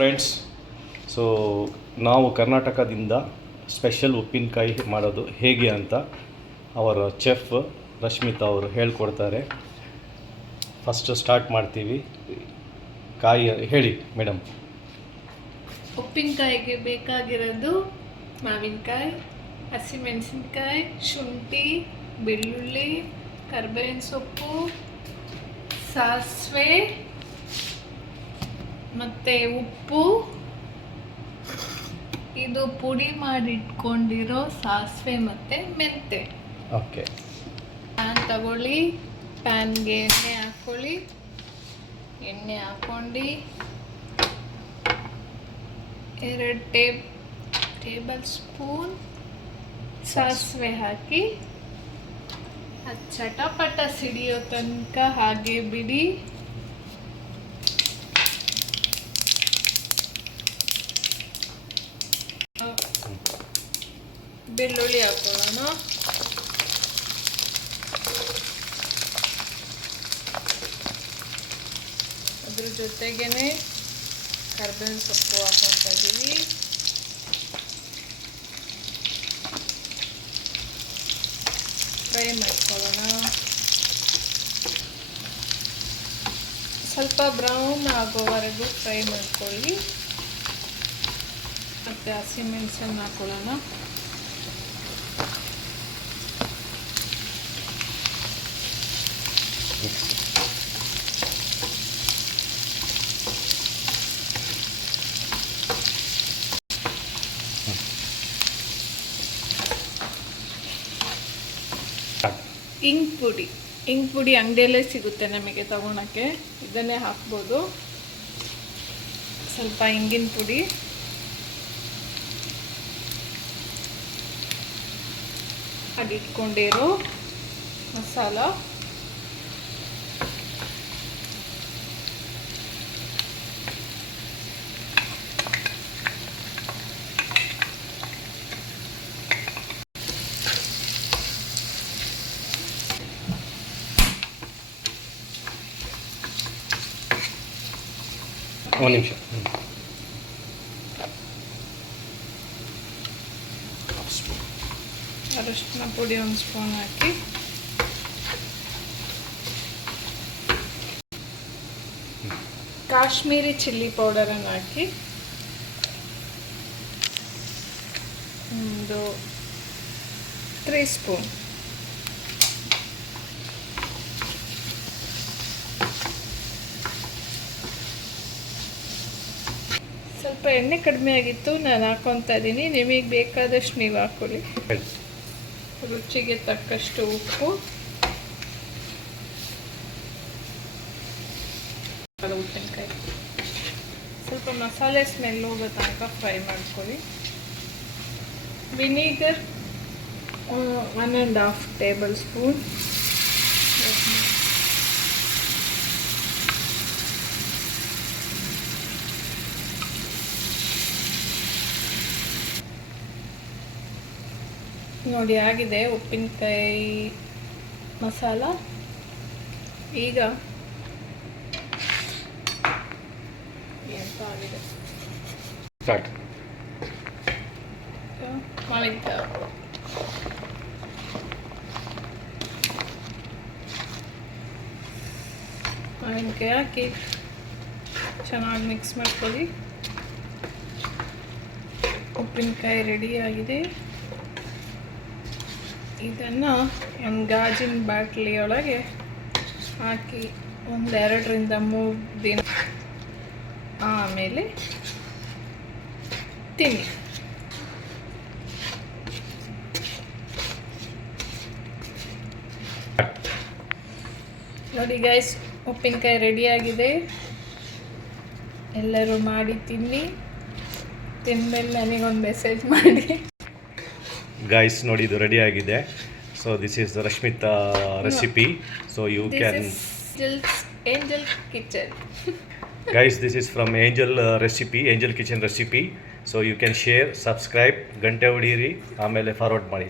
Friends, so ನಾವು ಕರ್ನಾಟಕದಿಂದ special ಉಪ್ಪಿನಕಾಯಿ ಮಾಡೋದು ಹೇಗೆ ಅಂತ ಅವರ ಚೆಫ್ ರಶ್ಮಿತಾ ಅವರು ಹೇಳ್ಕೊಡ್ತಾರೆ. ಫಸ್ಟ್ ಸ್ಟಾರ್ಟ್ ಮಾಡ್ತೀವಿ. ಕಾಯಿ ಹೇಳಿ ಮೇಡಮ್. ಉಪ್ಪಿನಕಾಯಿಗೆ ಬೇಕಾಗಿರೋದು ಮಾವಿನಕಾಯಿ, ಹಸಿಮೆಣಸಿನ್ಕಾಯಿ, ಶುಂಠಿ, ಬೆಳ್ಳುಳ್ಳಿ, ಕರಿಬೇವಿನ ಸೊಪ್ಪು, ಸಾಸಿವೆ ಮತ್ತು ಉಪ್ಪು. ಇದು ಪುಡಿ ಮಾಡಿ ಇಟ್ಕೊಂಡಿರೋ ಸಾಸಿವೆ ಮತ್ತು ಮೆಂತೆ. ಓಕೆ. ಪ್ಯಾನ್ ತಗೊಳ್ಳಿ, ಪ್ಯಾನ್ಗೆ ಎಣ್ಣೆ ಹಾಕ್ಕೊಳ್ಳಿ. ಎಣ್ಣೆ ಹಾಕ್ಕೊಂಡು 2 ಟೇಬಲ್ ಸ್ಪೂನ್ ಸಾಸಿವೆ ಹಾಕಿ ಅದು ಚಟಪಟ ಸಿಡಿಯೋ ತನಕ ಹಾಗೆ ಬಿಡಿ. ಬೆಳ್ಳುಳ್ಳಿ ಹಾಕೊಳ್ಳೋಣ. ಅದ್ರ ಜೊತೆಗೇನೆ ಕರಿಬೇವಿನ ಸೊಪ್ಪು ಹಾಕೊತಾ ಇದ್ದೀವಿ. ಫ್ರೈ ಮಾಡ್ಕೊಳ್ಳೋಣ. ಸ್ವಲ್ಪ ಬ್ರೌನ್ ಆಗೋವರೆಗೂ ಫ್ರೈ ಮಾಡ್ಕೊಳ್ಳಿ. ಮತ್ತು ಹಸಿಮೆಣಸನ್ನು ಹಾಕೊಳ್ಳೋಣ. ಇಂಗ್ ಪುಡಿ ಅಂಗಡಿಯಲ್ಲೇ ಸಿಗುತ್ತೆ ನಮಗೆ ತಗೊಳಕ್ಕೆ. ಇದನ್ನೇ ಹಾಕ್ಬೋದು. ಸ್ವಲ್ಪ ಇಂಗಿನ ಪುಡಿ, ಅದಿಟ್ಕೊಂಡಿರೋ ಮಸಾಲ, ಒಂದು ನಿಮಿಷ. ಅರಿಶಿನ ಪುಡಿ 1 ಸ್ಪೂನ್ ಹಾಕಿ, ಕಾಶ್ಮೀರಿ ಚಿಲ್ಲಿ ಪೌಡರನ್ನು ಹಾಕಿ, 3 ಸ್ಪೂನ್. ಸ್ವಲ್ಪ ಎಣ್ಣೆ ಕಡಿಮೆ ಆಗಿತ್ತು, ನಾನು ಹಾಕೊತಾ ಇದ್ದೀನಿ. ನಿಮಗೆ ಬೇಕಾದಷ್ಟು ನೀವು ಹಾಕೊಳ್ಳಿ. ರುಚಿಗೆ ತಕ್ಕಷ್ಟು ಉಪ್ಪು, ಉಪ್ಪಿನಕಾಯಿ. ಸ್ವಲ್ಪ ಮಸಾಲೆ ಸ್ಮೆಲ್ ಹೋಗೋ ತನಕ ಫ್ರೈ ಮಾಡ್ಕೊಳ್ಳಿ. Vinegar 1.5 table spoon. ನೋಡಿ ಆಗಿದೆ ಉಪ್ಪಿನಕಾಯಿ ಮಸಾಲ. ಈಗ ಎಂತ ಆಗಿದೆ, ಮಾವಿನಕಾಯಿ ಹಾಕಿ ಚೆನ್ನಾಗಿ ಮಿಕ್ಸ್ ಮಾಡ್ಕೊಳ್ಳಿ. ಉಪ್ಪಿನಕಾಯಿ ರೆಡಿಯಾಗಿದೆ. ಇದನ್ನು ಒಂದು ಗಾಜಿನ ಬಾಟ್ಲಿಯೊಳಗೆ ಹಾಕಿ 2 ರಿಂದ 3 ದಿನ ಆಮೇಲೆ ತಿನ್ನಿ. ನೋಡಿ ಗೈಸ್, ಉಪ್ಪಿನಕಾಯಿ ರೆಡಿಯಾಗಿದೆ. ಎಲ್ಲರೂ ಮಾಡಿ ತಿನ್ನಿ. ತಿಂದಮೇಲೆ ನನಗೊಂದು ಮೆಸೇಜ್ ಮಾಡಿ. ಗೈಸ್ ನೋಡಿ, ಇದು ರೆಡಿ ಆಗಿದೆ. So this is the Rashmita recipe. So you can Angel Kitchen. Guys, this is from Angel recipe, Angel Kitchen recipe. So you can share, subscribe, ಗಂಟೆ ಹೊಡೀರಿ, ಆಮೇಲೆ ಫಾರ್ವರ್ಡ್ ಮಾಡಿ.